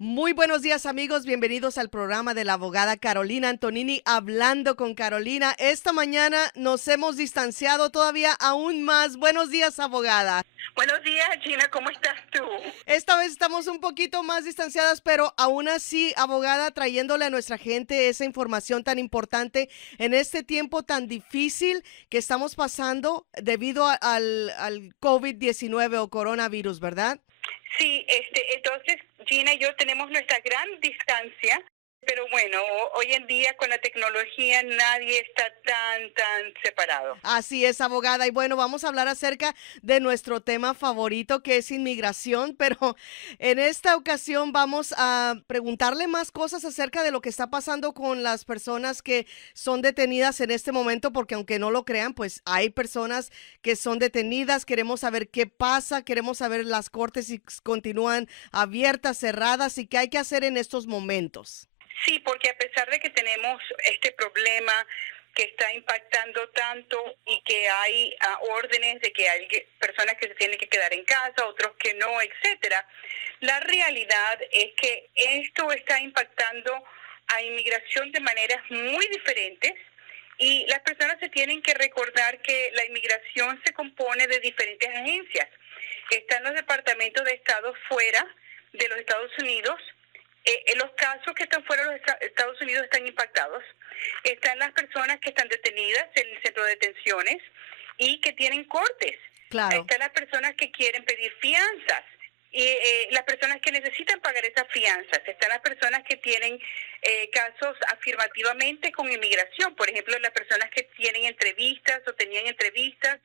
Muy buenos días amigos, bienvenidos al programa de la abogada Carolina Antonini, hablando con Carolina. Esta mañana nos hemos distanciado todavía aún más. Buenos días, abogada. Buenos días, Gina, ¿cómo estás tú? Esta vez estamos un poquito más distanciadas, pero aún así, abogada, trayéndole a nuestra gente esa información tan importante en este tiempo tan difícil que estamos pasando debido al COVID-19 o coronavirus, ¿verdad? Sí, entonces Gina y yo tenemos nuestra gran distancia, pero bueno, hoy en día con la tecnología nadie está tan separado. Así es, abogada. Y bueno, vamos a hablar acerca de nuestro tema favorito, que es inmigración, pero en esta ocasión vamos a preguntarle más cosas acerca de lo que está pasando con las personas que son detenidas en este momento, porque aunque no lo crean, pues hay personas que son detenidas. Queremos saber qué pasa, queremos saber las cortes si continúan abiertas, cerradas y qué hay que hacer en estos momentos. Sí, porque a pesar de que tenemos este problema que está impactando tanto y que hay órdenes de que hay personas que se tienen que quedar en casa, otros que no, etcétera, la realidad es que esto está impactando a inmigración de maneras muy diferentes y las personas se tienen que recordar que la inmigración se compone de diferentes agencias. Están los departamentos de Estado fuera de los Estados Unidos. Los casos que están fuera de los Estados Unidos están impactados. Están las personas que están detenidas en el centro de detenciones y que tienen cortes. Claro. Están las personas que quieren pedir fianzas y las personas que necesitan pagar esas fianzas. Están las personas que tienen casos afirmativamente con inmigración. Por ejemplo, las personas que tienen entrevistas o tenían entrevistas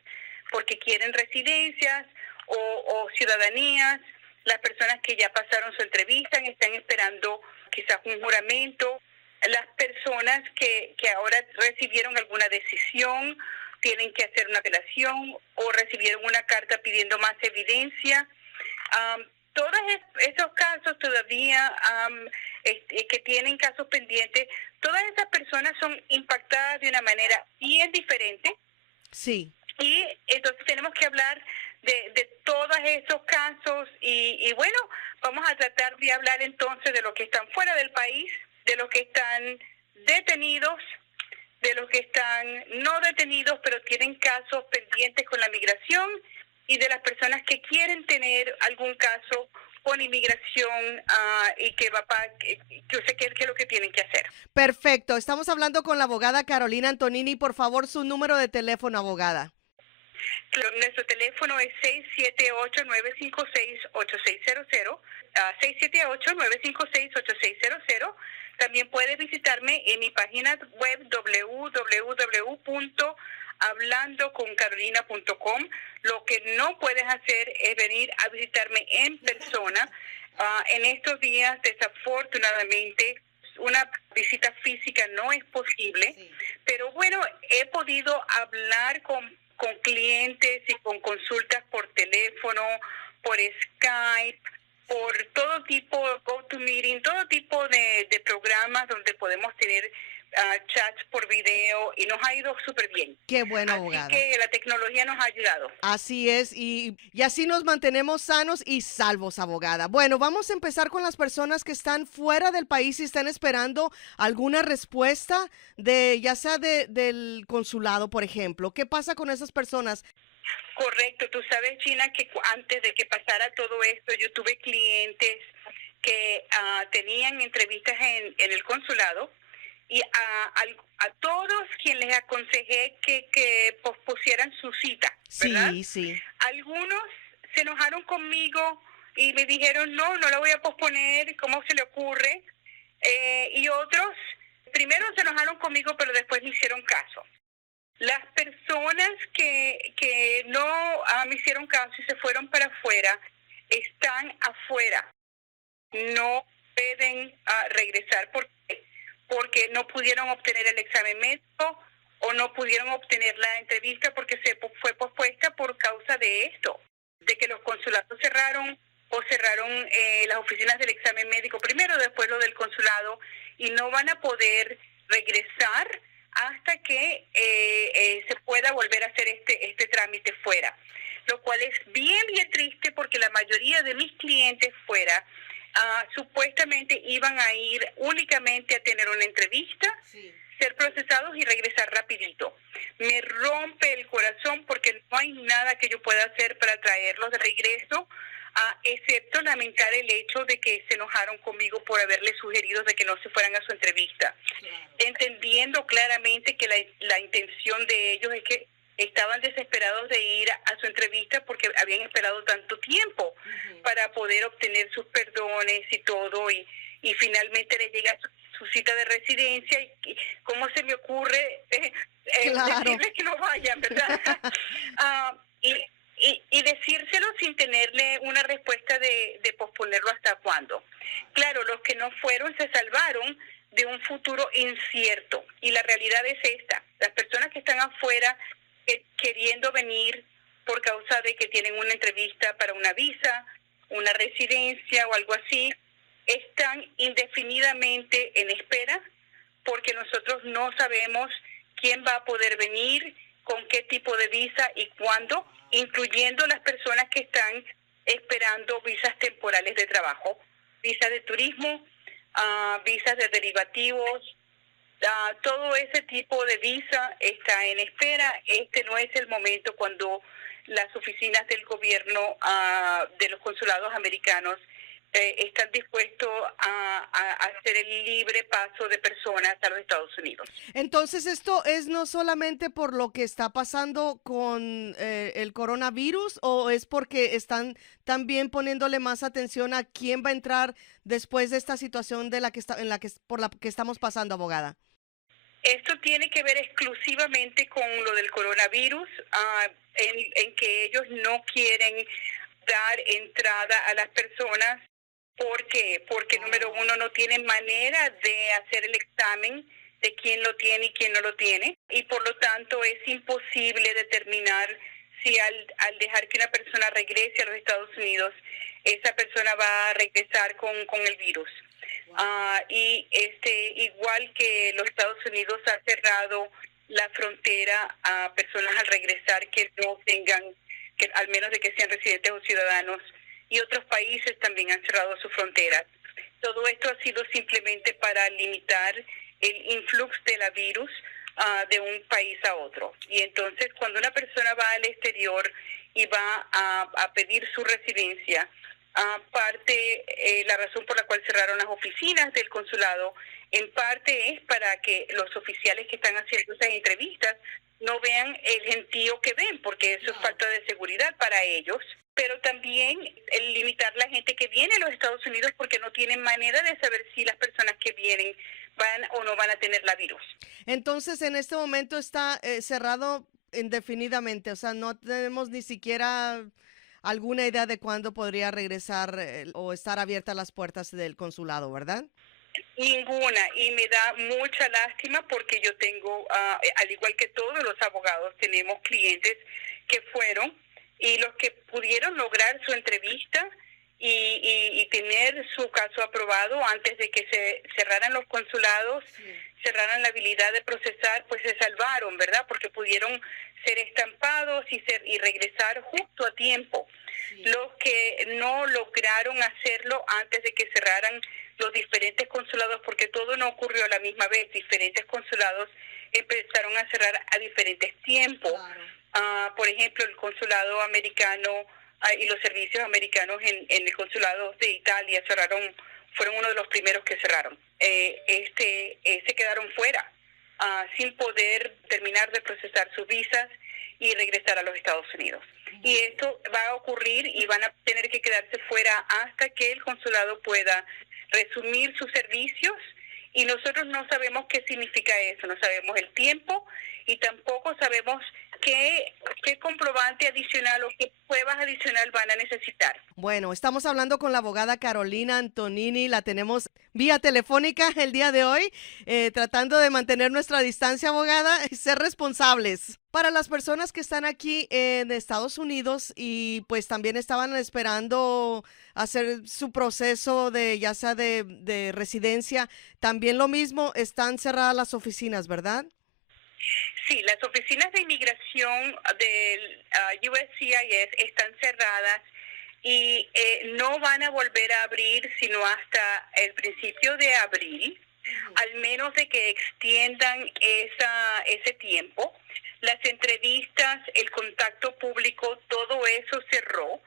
porque quieren residencias o ciudadanías. Las personas que ya pasaron su entrevista y están esperando quizás un juramento, las personas que ahora recibieron alguna decisión, tienen que hacer una apelación o recibieron una carta pidiendo más evidencia. Todos esos casos todavía que tienen casos pendientes, todas esas personas son impactadas de una manera bien diferente. Sí. Y entonces tenemos que hablar de todos esos casos y bueno, vamos a tratar de hablar entonces de los que están fuera del país, de los que están detenidos, de los que están no detenidos pero tienen casos pendientes con la migración y de las personas que quieren tener algún caso con inmigración y que sé qué es lo que tienen que hacer. Perfecto. Estamos hablando con la abogada Carolina Antonini. Por favor, su número de teléfono, abogada. Nuestro teléfono es 678-956-8600, 678-956-8600. También puede visitarme en mi página web www.hablandoconcarolina.com. Lo que no puedes hacer es venir a visitarme en persona. En estos días, desafortunadamente, una visita física no es posible, sí. Pero bueno, he podido hablar con clientes y con consultas por teléfono, por Skype, por todo tipo, GoToMeeting, todo tipo de programas donde podemos tener chats por video y nos ha ido súper bien. Qué bueno, abogada. Así que la tecnología nos ha ayudado. Así es, y así nos mantenemos sanos y salvos, abogada. Bueno, vamos a empezar con las personas que están fuera del país y están esperando alguna respuesta de, ya sea del consulado, por ejemplo. ¿Qué pasa con esas personas? Correcto, tú sabes, Gina, que antes de que pasara todo esto, yo tuve clientes que tenían entrevistas en el consulado y a todos quienes les aconsejé que pospusieran su cita, ¿verdad? Sí, sí. Algunos se enojaron conmigo y me dijeron, no la voy a posponer, ¿cómo se le ocurre? Y otros, primero se enojaron conmigo, pero después me hicieron caso. Las personas que no me hicieron caso y se fueron para afuera, están afuera. No pueden regresar porque no pudieron obtener el examen médico o no pudieron obtener la entrevista porque se fue pospuesta por causa de esto, de que los consulados cerraron o cerraron las oficinas del examen médico primero, después lo del consulado, y no van a poder regresar hasta que se pueda volver a hacer este trámite fuera, lo cual es bien triste porque la mayoría de mis clientes fuera supuestamente iban a ir únicamente a tener una entrevista, ser procesados y regresar rapidito. Me rompe el corazón porque no hay nada que yo pueda hacer para traerlos de regreso, excepto lamentar el hecho de que se enojaron conmigo por haberles sugerido de que no se fueran a su entrevista. Entendiendo claramente que la intención de ellos es que estaban desesperados de ir a su entrevista porque habían esperado tanto tiempo para poder obtener sus perdones y todo, y finalmente le llega su cita de residencia, y cómo se me ocurre decirles que no vayan, ¿verdad? Y decírselo sin tenerle una respuesta de posponerlo hasta cuándo. Claro, los que no fueron se salvaron de un futuro incierto, y la realidad es esta: las personas que están afuera queriendo venir por causa de que tienen una entrevista para una visa, una residencia o algo así, están indefinidamente en espera, porque nosotros no sabemos quién va a poder venir, con qué tipo de visa y cuándo, incluyendo las personas que están esperando visas temporales de trabajo, visas de turismo, visas de derivativos. Todo ese tipo de visa está en espera. Este no es el momento cuando las oficinas del gobierno de los consulados americanos están dispuestos a hacer el libre paso de personas a los Estados Unidos. Entonces, ¿esto es no solamente por lo que está pasando con el coronavirus, o es porque están también poniéndole más atención a quién va a entrar después de esta situación por la que estamos pasando, abogada? Esto tiene que ver exclusivamente con lo del coronavirus, en que ellos no quieren dar entrada a las personas. ¿Por qué? Porque número uno, no tienen manera de hacer el examen de quién lo tiene y quién no lo tiene, y por lo tanto es imposible determinar si al dejar que una persona regrese a los Estados Unidos, esa persona va a regresar con el virus. Y igual que los Estados Unidos ha cerrado la frontera a personas al regresar que no tengan, que al menos de que sean residentes o ciudadanos, y otros países también han cerrado sus fronteras. Todo esto ha sido simplemente para limitar el influx de la virus de un país a otro. Y entonces, cuando una persona va al exterior y va a pedir su residencia, la razón por la cual cerraron las oficinas del consulado, en parte es para que los oficiales que están haciendo esas entrevistas no vean el gentío que ven, porque eso es falta de seguridad para ellos, pero también el limitar la gente que viene a los Estados Unidos, porque no tienen manera de saber si las personas que vienen van o no van a tener la virus. Entonces, en este momento está cerrado indefinidamente, o sea, no tenemos ni siquiera alguna idea de cuándo podría regresar o estar abiertas las puertas del consulado, ¿verdad? Ninguna, y me da mucha lástima porque yo tengo, al igual que todos los abogados, tenemos clientes que fueron, y los que pudieron lograr su entrevista y tener su caso aprobado antes de que se cerraran los consulados, cerraran la habilidad de procesar, pues se salvaron, ¿verdad? Porque pudieron ser estampados y regresar justo a tiempo. Los que no lograron hacerlo antes de que cerraran los diferentes consulados, porque todo no ocurrió a la misma vez, diferentes consulados empezaron a cerrar a diferentes tiempos. Por ejemplo, el consulado americano y los servicios americanos en el consulado de Italia fueron uno de los primeros que cerraron. Se quedaron fuera, sin poder terminar de procesar sus visas y regresar a los Estados Unidos. Y esto va a ocurrir y van a tener que quedarse fuera hasta que el consulado pueda resumir sus servicios, y nosotros no sabemos qué significa eso, no sabemos el tiempo y tampoco sabemos qué comprobante adicional o qué pruebas adicional van a necesitar. Bueno, estamos hablando con la abogada Carolina Antonini, la tenemos vía telefónica el día de hoy, tratando de mantener nuestra distancia, abogada, y ser responsables. Para las personas que están aquí en Estados Unidos y pues también estaban esperando hacer su proceso ya sea de residencia, también lo mismo, están cerradas las oficinas, ¿verdad? Sí, las oficinas de inmigración del USCIS están cerradas y no van a volver a abrir sino hasta el principio de abril, al menos de que extiendan ese tiempo. Las entrevistas, el contacto público, todo eso cerró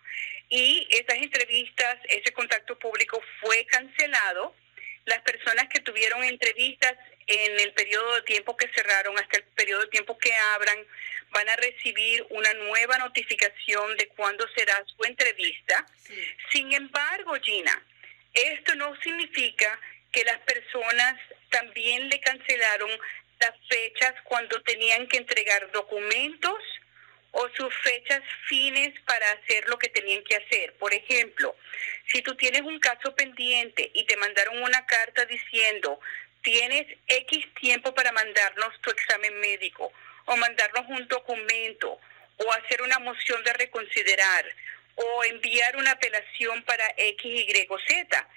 y esas entrevistas, ese contacto público fue cancelado. Las personas que tuvieron entrevistas en el periodo de tiempo que cerraron hasta el periodo de tiempo que abran van a recibir una nueva notificación de cuándo será su entrevista. Sí. Sin embargo, Gina, esto no significa que las personas también le cancelaron las fechas cuando tenían que entregar documentos o sus fechas fines para hacer lo que tenían que hacer. Por ejemplo, si tú tienes un caso pendiente y te mandaron una carta diciendo tienes X tiempo para mandarnos tu examen médico o mandarnos un documento o hacer una moción de reconsiderar o enviar una apelación para X, Y, Z,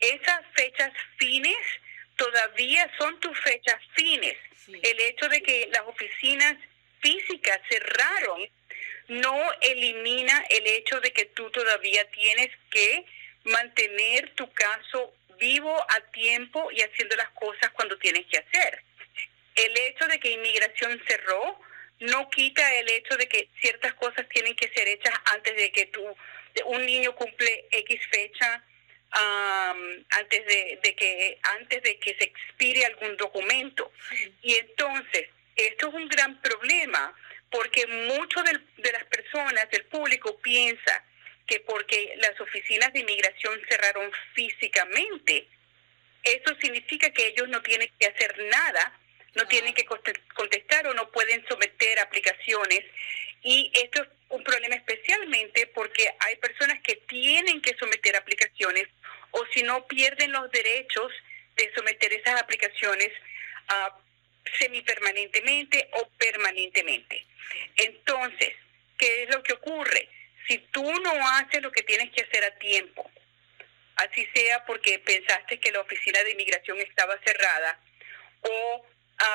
esas fechas fines todavía son tus fechas fines. Sí. El hecho de que las oficinas físicas cerraron no elimina el hecho de que tú todavía tienes que mantener tu caso vivo a tiempo y haciendo las cosas cuando tienes que hacer. El hecho de que inmigración cerró no quita el hecho de que ciertas cosas tienen que ser hechas antes de que un niño cumple X fecha, antes de que se expire algún documento. Y entonces, esto es un gran problema porque muchos de las personas, del público, piensa que porque las oficinas de inmigración cerraron físicamente, eso significa que ellos no tienen que hacer nada, no tienen que contestar o no pueden someter aplicaciones. Y esto es un problema especialmente porque hay personas que tienen que someter aplicaciones o si no pierden los derechos de someter esas aplicaciones semipermanentemente o permanentemente. Entonces, ¿qué es lo que ocurre? Si tú no haces lo que tienes que hacer a tiempo, así sea porque pensaste que la oficina de inmigración estaba cerrada o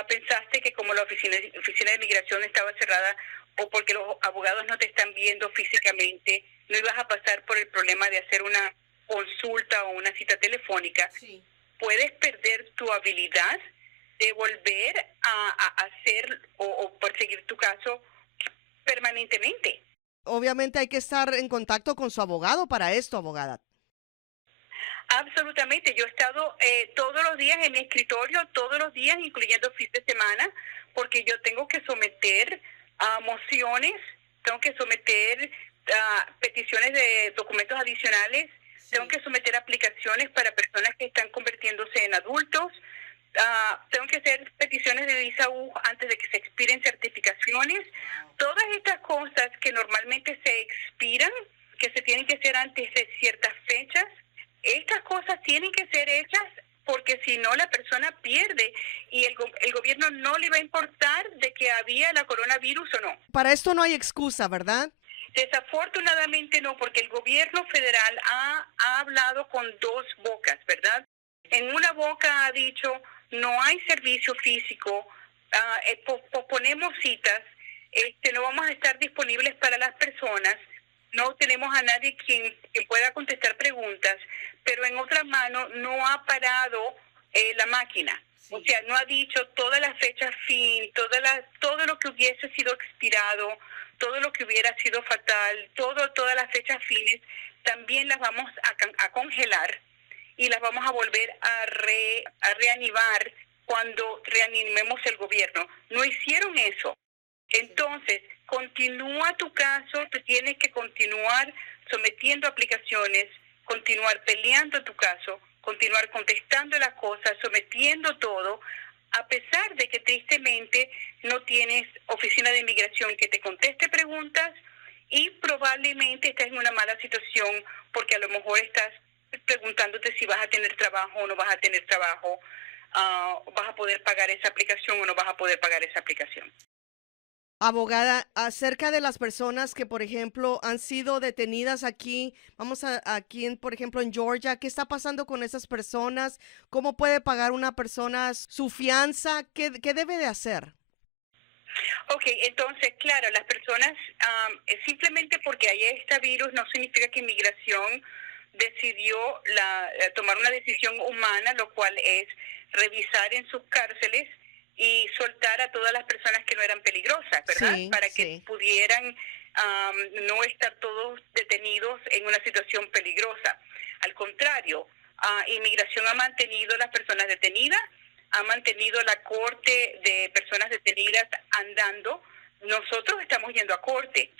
pensaste que como la oficina de inmigración estaba cerrada o porque los abogados no te están viendo físicamente, no ibas a pasar por el problema de hacer una consulta o una cita telefónica, sí, puedes perder tu habilidad de volver a hacer o perseguir tu caso permanentemente. Obviamente hay que estar en contacto con su abogado para esto, abogada. Absolutamente. Yo he estado todos los días en mi escritorio, todos los días, incluyendo fin de semana, porque yo tengo que someter mociones, tengo que someter peticiones de documentos adicionales, sí, tengo que someter aplicaciones para personas que están convirtiéndose en adultos, tengo que hacer peticiones de visa U antes de que se expiren certificaciones. Wow. Todas estas cosas que normalmente se expiran, que se tienen que hacer antes de ciertas fechas, estas cosas tienen que ser hechas porque si no la persona pierde y el gobierno no le va a importar de que había la coronavirus o no. Para esto no hay excusa, ¿verdad? Desafortunadamente no, porque el gobierno federal ha hablado con dos bocas, ¿verdad? En una boca ha dicho no hay servicio físico, posponemos citas, no vamos a estar disponibles para las personas, no tenemos a nadie quien pueda contestar preguntas, pero en otra mano no ha parado la máquina. Sí. O sea, no ha dicho todas las fechas fin, todo lo que hubiese sido expirado, todo lo que hubiera sido fatal, todas las fechas fines, también las vamos a congelar y las vamos a volver a reanimar cuando reanimemos el gobierno. No hicieron eso. Entonces, continúa tu caso, tú tienes que continuar sometiendo aplicaciones, continuar peleando tu caso, continuar contestando las cosas, sometiendo todo, a pesar de que tristemente no tienes oficina de inmigración que te conteste preguntas y probablemente estás en una mala situación porque a lo mejor estás preguntándote si vas a tener trabajo o no vas a tener trabajo, vas a poder pagar esa aplicación o no vas a poder pagar esa aplicación. Abogada, acerca de las personas que, por ejemplo, han sido detenidas aquí, por ejemplo, en Georgia, ¿qué está pasando con esas personas? ¿Cómo puede pagar una persona su fianza? ¿Qué debe de hacer? Ok, entonces, claro, las personas, simplemente porque hay este virus no significa que inmigración decidió tomar una decisión humana, lo cual es revisar en sus cárceles y soltar a todas las personas que no eran peligrosas, ¿verdad? Sí, Para que sí. pudieran no estar todos detenidos en una situación peligrosa. Al contrario, inmigración ha mantenido las personas detenidas, ha mantenido la corte de personas detenidas andando. Nosotros estamos yendo a corte.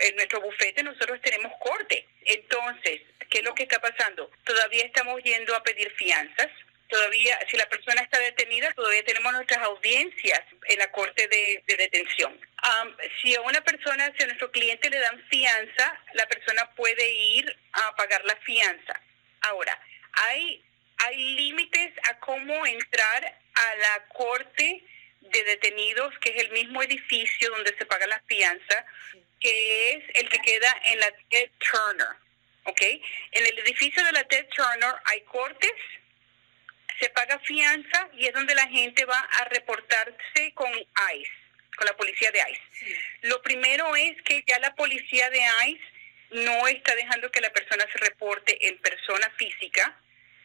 En nuestro bufete nosotros tenemos corte. Entonces, ¿qué es lo que está pasando? Todavía estamos yendo a pedir fianzas. Todavía, si la persona está detenida, todavía tenemos nuestras audiencias en la corte de detención. Si a una persona, si a nuestro cliente le dan fianza, la persona puede ir a pagar la fianza. Ahora, hay límites a cómo entrar a la corte de detenidos, que es el mismo edificio donde se paga la fianza, que es el que queda en la Ted Turner, ¿ok? En el edificio de la Ted Turner hay cortes, se paga fianza y es donde la gente va a reportarse con ICE, con la policía de ICE. Sí. Lo primero es que ya la policía de ICE no está dejando que la persona se reporte en persona física,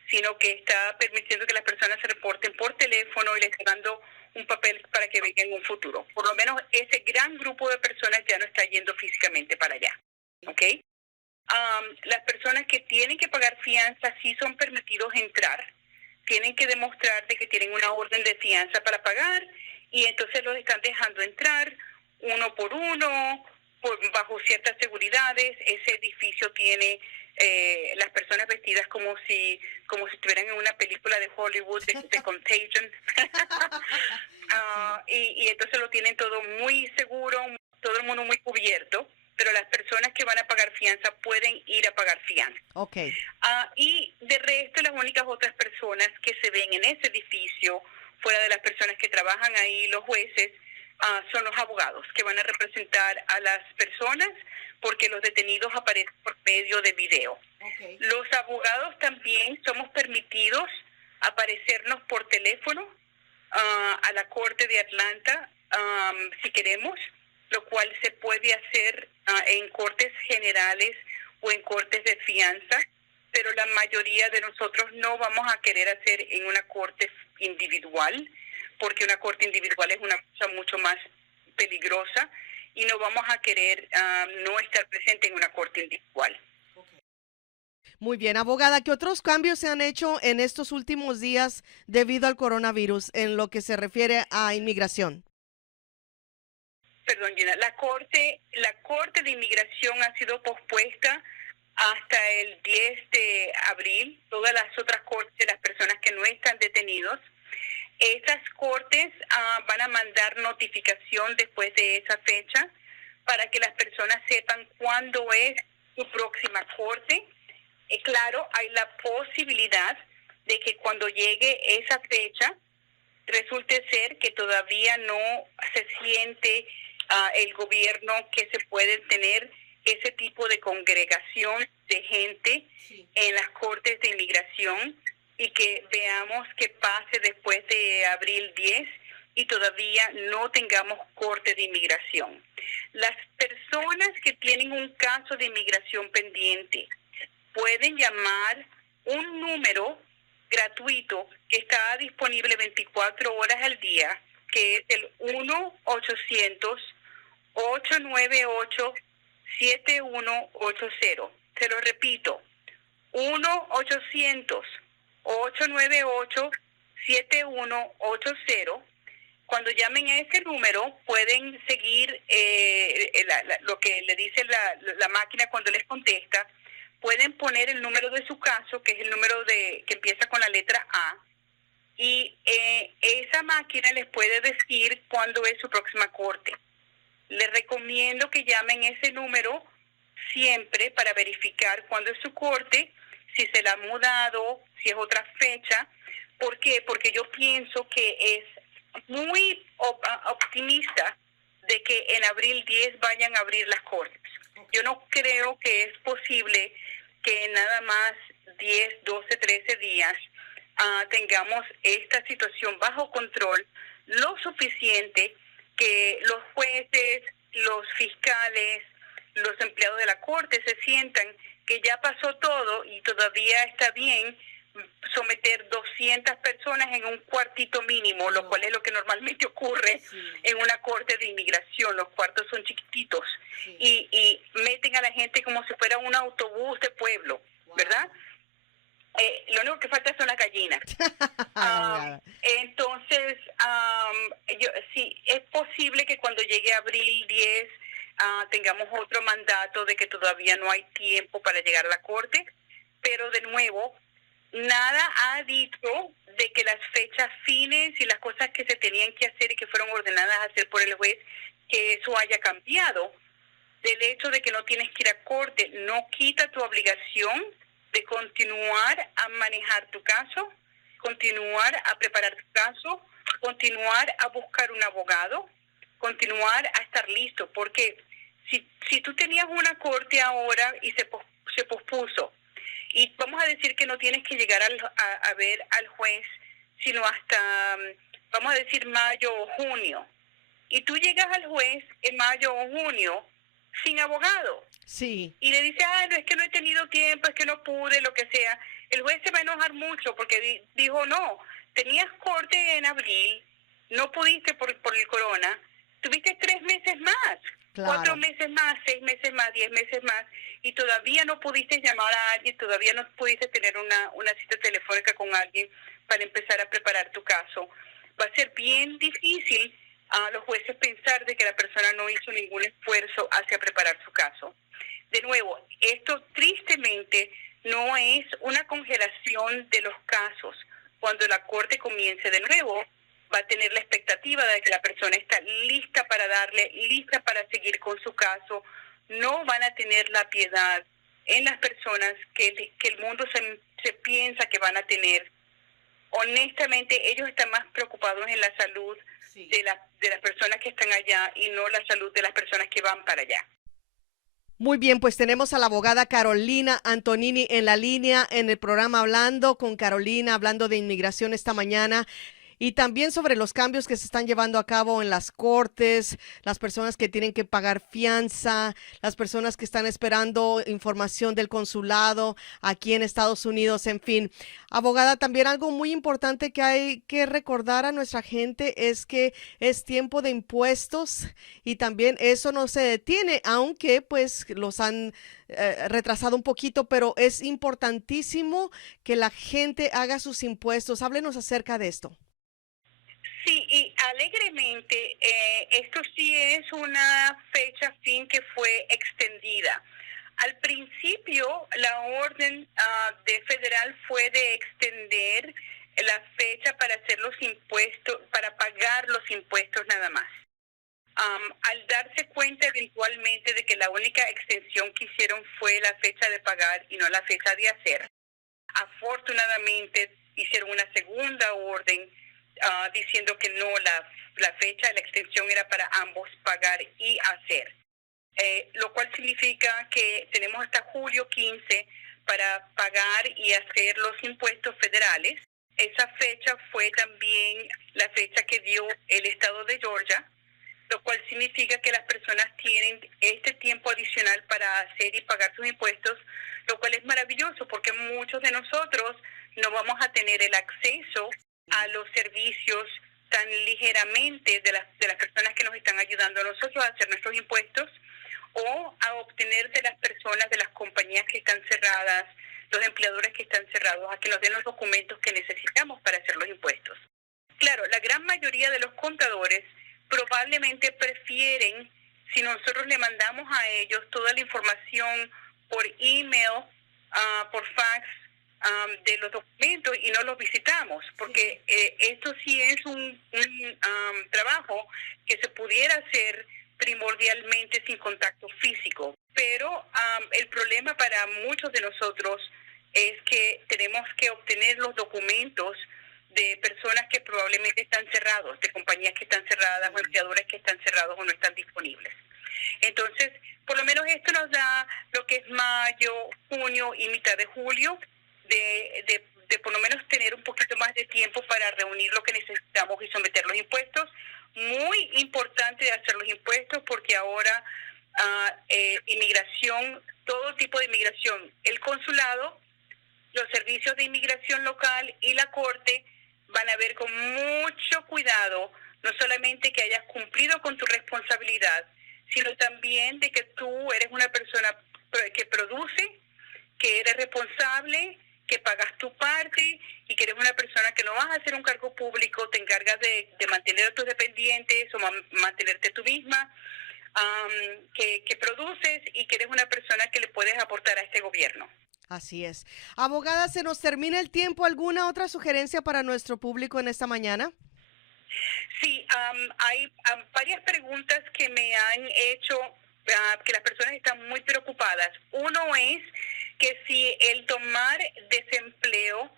sino que está permitiendo que las personas se reporten por teléfono y les está dando un papel para que vengan en un futuro. Por lo menos ese gran grupo de personas ya no está yendo físicamente para allá, ¿ok? Las personas que tienen que pagar fianza sí son permitidos entrar, tienen que demostrar de que tienen una orden de fianza para pagar y entonces los están dejando entrar uno por uno, bajo ciertas seguridades. Ese edificio tiene las personas vestidas como si estuvieran en una película de Hollywood, de Contagion. Y entonces lo tienen todo muy seguro, todo el mundo muy cubierto, pero las personas que van a pagar fianza pueden ir a pagar fianza. Okay. Y de resto, las únicas otras personas que se ven en ese edificio, fuera de las personas que trabajan ahí, los jueces, son los abogados que van a representar a las personas porque los detenidos aparecen por medio de video. Okay. Los abogados también somos permitidos aparecernos por teléfono a la Corte de Atlanta si queremos, lo cual se puede hacer en cortes generales o en cortes de fianza, pero la mayoría de nosotros no vamos a querer hacer en una corte individual, porque una corte individual es una cosa mucho más peligrosa y no vamos a querer no estar presente en una corte individual. Muy bien, abogada, ¿qué otros cambios se han hecho en estos últimos días debido al coronavirus en lo que se refiere a inmigración? Perdón, Gina, la corte de inmigración ha sido pospuesta hasta el 10 de abril. Todas las otras cortes, las personas que no están detenidos, esas cortes van a mandar notificación después de esa fecha para que las personas sepan cuándo es su próxima corte. Claro, hay la posibilidad de que cuando llegue esa fecha resulte ser que todavía no se siente el gobierno que se puede tener ese tipo de congregación de gente en las cortes de inmigración y que veamos que pase después de abril 10 y todavía no tengamos corte de inmigración. Las personas que tienen un caso de inmigración pendiente pueden llamar un número gratuito que está disponible 24 horas al día, que es el 1-800-898-7180. Se lo repito, 1-800-898-7180. Cuando llamen a ese número pueden seguir lo que le dice la máquina cuando les contesta. Pueden poner el número de su caso, que es el número que empieza con la letra A, y esa máquina les puede decir cuándo es su próxima corte. Les recomiendo que llamen ese número siempre para verificar cuándo es su corte, si se la ha mudado, si es otra fecha. ¿Por qué? Porque yo pienso que es muy optimista de que en abril 10 vayan a abrir las cortes. Yo no creo que es posible que en nada más 10, 12, 13 días tengamos esta situación bajo control lo suficiente que los jueces, los fiscales, los empleados de la corte se sientan que ya pasó todo y todavía está bien someter 200 personas en un cuartito mínimo, lo cual es lo que normalmente ocurre en una corte de inmigración. Los cuartos son chiquititos y meten a la gente como si fuera un autobús de pueblo, ¿verdad? Lo único que falta son las gallinas. Entonces, sí, es posible que cuando llegue abril 10 tengamos otro mandato de que todavía no hay tiempo para llegar a la corte, pero de nuevo, nada ha dicho de que las fechas fines y las cosas que se tenían que hacer y que fueron ordenadas a hacer por el juez, que eso haya cambiado. Del hecho de que no tienes que ir a corte, no quita tu obligación de continuar a manejar tu caso, continuar a preparar tu caso, continuar a buscar un abogado, continuar a estar listo, porque si tú tenías una corte ahora y se pospuso, y vamos a decir que no tienes que llegar a ver al juez, sino hasta, vamos a decir, mayo o junio, y tú llegas al juez en mayo o junio sin abogado. Sí. Y le dice, no, es que no he tenido tiempo, es que no pude, lo que sea. El juez se va a enojar mucho porque dijo, no, tenías corte en abril, no pudiste por el corona, tuviste 3 meses más, Claro. 4 meses más, 6 meses más, 10 meses más, y todavía no pudiste llamar a alguien, todavía no pudiste tener una cita telefónica con alguien para empezar a preparar tu caso. Va a ser bien difícil a los jueces pensar de que la persona no hizo ningún esfuerzo hacia preparar su caso. De nuevo, esto tristemente no es una congelación de los casos. Cuando la corte comience de nuevo, va a tener la expectativa de que la persona está lista para seguir con su caso. No van a tener la piedad en las personas que el mundo se piensa que van a tener. Honestamente, ellos están más preocupados en la salud de las personas que están allá y no la salud de las personas que van para allá. Muy bien, pues tenemos a la abogada Carolina Antonini en la línea en el programa Hablando con Carolina, hablando de inmigración esta mañana. Y también sobre los cambios que se están llevando a cabo en las cortes, las personas que tienen que pagar fianza, las personas que están esperando información del consulado aquí en Estados Unidos, en fin. Abogada, también algo muy importante que hay que recordar a nuestra gente es que es tiempo de impuestos y también eso no se detiene, aunque pues los han retrasado un poquito, pero es importantísimo que la gente haga sus impuestos. Háblenos acerca de esto. Sí, y alegremente, esto sí es una fecha fin que fue extendida. Al principio, la orden de federal fue de extender la fecha para hacer los impuestos, para pagar los impuestos nada más. Al darse cuenta eventualmente de que la única extensión que hicieron fue la fecha de pagar y no la fecha de hacer, afortunadamente hicieron una segunda orden diciendo que no, la fecha de la extensión era para ambos pagar y hacer. Lo cual significa que tenemos hasta julio 15 para pagar y hacer los impuestos federales. Esa fecha fue también la fecha que dio el estado de Georgia, lo cual significa que las personas tienen este tiempo adicional para hacer y pagar sus impuestos, lo cual es maravilloso porque muchos de nosotros no vamos a tener el acceso a los servicios tan ligeramente de las personas que nos están ayudando a nosotros a hacer nuestros impuestos o a obtener de las personas, de las compañías que están cerradas, los empleadores que están cerrados, a que nos den los documentos que necesitamos para hacer los impuestos. Claro, la gran mayoría de los contadores probablemente prefieren, si nosotros le mandamos a ellos toda la información por email, por fax, de los documentos y no los visitamos, porque esto sí es un trabajo que se pudiera hacer primordialmente sin contacto físico, pero el problema para muchos de nosotros es que tenemos que obtener los documentos de personas que probablemente están cerrados, de compañías que están cerradas o empleadores que están cerrados o no están disponibles. Entonces, por lo menos esto nos da lo que es mayo, junio y mitad de julio, de por lo menos tener un poquito más de tiempo para reunir lo que necesitamos y someter los impuestos, muy importante de hacer los impuestos porque ahora inmigración, todo tipo de inmigración, el consulado, los servicios de inmigración local y la corte van a ver con mucho cuidado, no solamente que hayas cumplido con tu responsabilidad, sino también de que tú eres una persona que produce, que eres responsable, que pagas tu parte y que eres una persona que no vas a hacer un cargo público, te encargas de mantener a tus dependientes o mantenerte tú misma, que produces y que eres una persona que le puedes aportar a este gobierno. Así es. Abogada, se nos termina el tiempo. ¿Alguna otra sugerencia para nuestro público en esta mañana? Sí, hay varias preguntas que me han hecho, que las personas están muy preocupadas. Uno es que si el tomar desempleo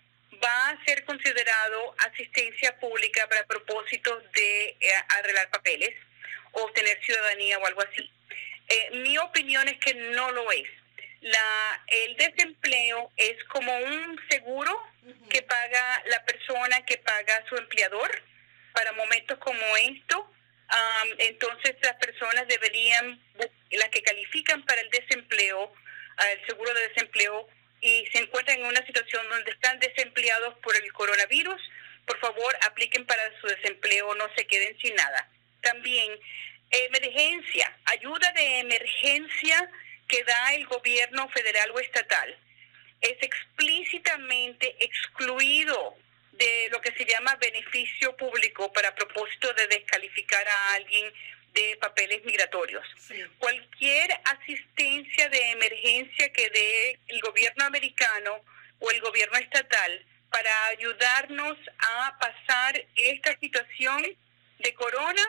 va a ser considerado asistencia pública para propósitos de arreglar papeles o obtener ciudadanía o algo así. Mi opinión es que no lo es. El desempleo es como un seguro que paga la persona, que paga su empleador para momentos como esto. Entonces las personas deberían, las que califican para el desempleo, el seguro de desempleo, y se encuentran en una situación donde están desempleados por el coronavirus, por favor apliquen para su desempleo, no se queden sin nada. También emergencia, ayuda de emergencia que da el gobierno federal o estatal, es explícitamente excluido de lo que se llama beneficio público para propósito de descalificar a alguien de papeles migratorios. Sí. Cualquier asistencia de emergencia que dé el gobierno americano o el gobierno estatal para ayudarnos a pasar esta situación de corona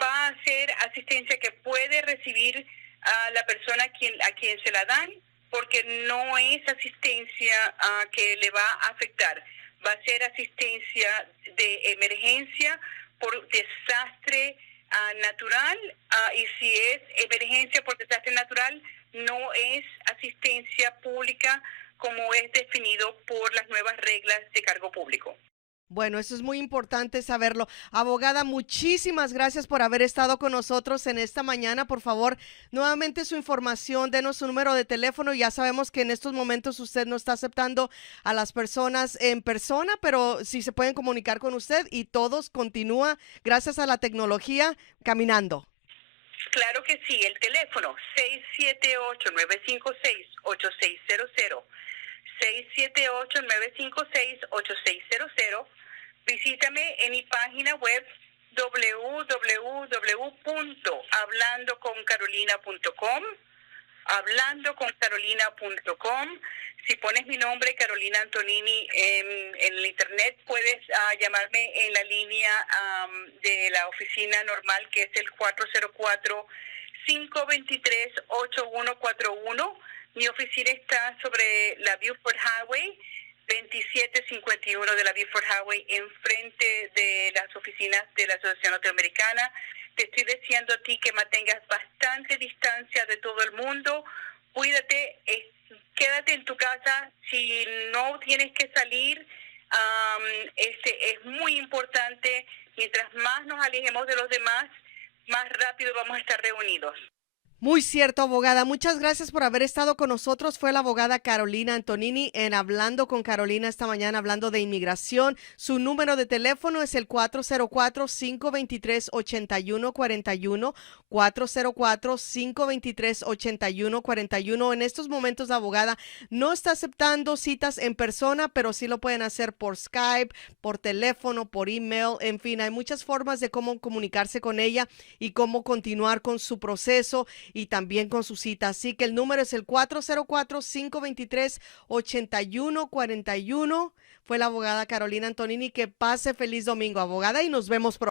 va a ser asistencia que puede recibir a la persona a quien se la dan, porque no es asistencia que le va a afectar. Va a ser asistencia de emergencia por desastre natural, y si es emergencia por desastre natural, no es asistencia pública como es definido por las nuevas reglas de cargo público. Bueno, eso es muy importante saberlo. Abogada, muchísimas gracias por haber estado con nosotros en esta mañana. Por favor, nuevamente su información, denos su número de teléfono. Ya sabemos que en estos momentos usted no está aceptando a las personas en persona, pero sí se pueden comunicar con usted y todos continúa, gracias a la tecnología, caminando. Claro que sí, el teléfono 678-956-8600. 678-956-8600. Visítame en mi página web www.hablandoconcarolina.com, hablandoconcarolina.com. Si pones mi nombre, Carolina Antonini, en el internet, puedes llamarme en la línea de la oficina normal, que es el 404-523-8141. Mi oficina está sobre la Buford Highway, 2751 de la Buford Highway, enfrente de las oficinas de la Asociación Norteamericana. Te estoy deseando a ti que mantengas bastante distancia de todo el mundo. Cuídate, quédate en tu casa. Si no tienes que salir, es muy importante. Mientras más nos alejemos de los demás, más rápido vamos a estar reunidos. Muy cierto, abogada. Muchas gracias por haber estado con nosotros. Fue la abogada Carolina Antonini en Hablando con Carolina esta mañana, hablando de inmigración. Su número de teléfono es el 404-523-8141, 404-523-8141. En estos momentos, la abogada no está aceptando citas en persona, pero sí lo pueden hacer por Skype, por teléfono, por email. En fin, hay muchas formas de cómo comunicarse con ella y cómo continuar con su proceso y también con su cita. Así que el número es el 404-523-8141. Fue la abogada Carolina Antonini. Que pase feliz domingo, abogada, y nos vemos pronto.